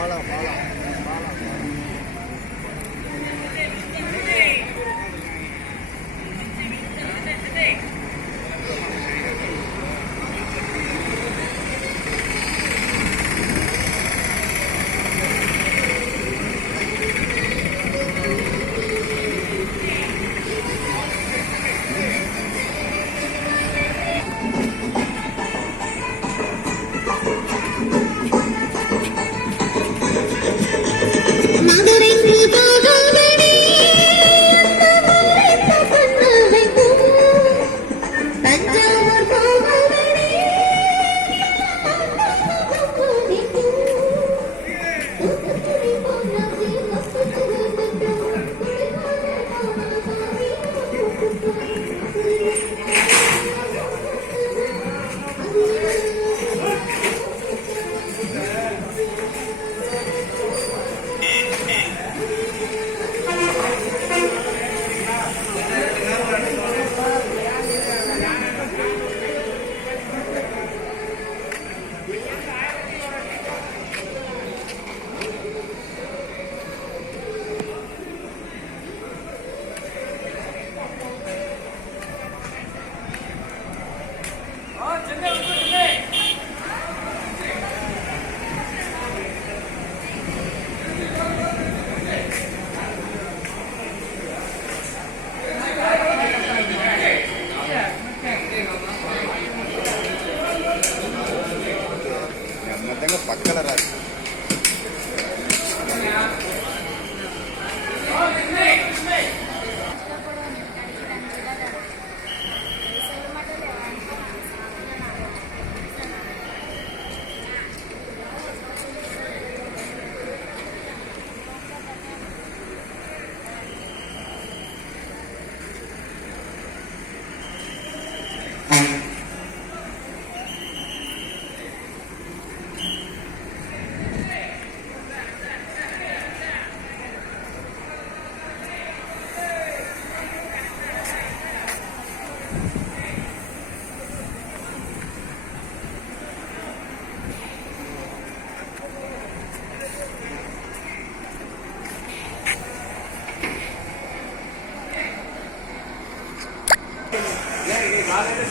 完了完了完了了。那个翻开了来。Gracias.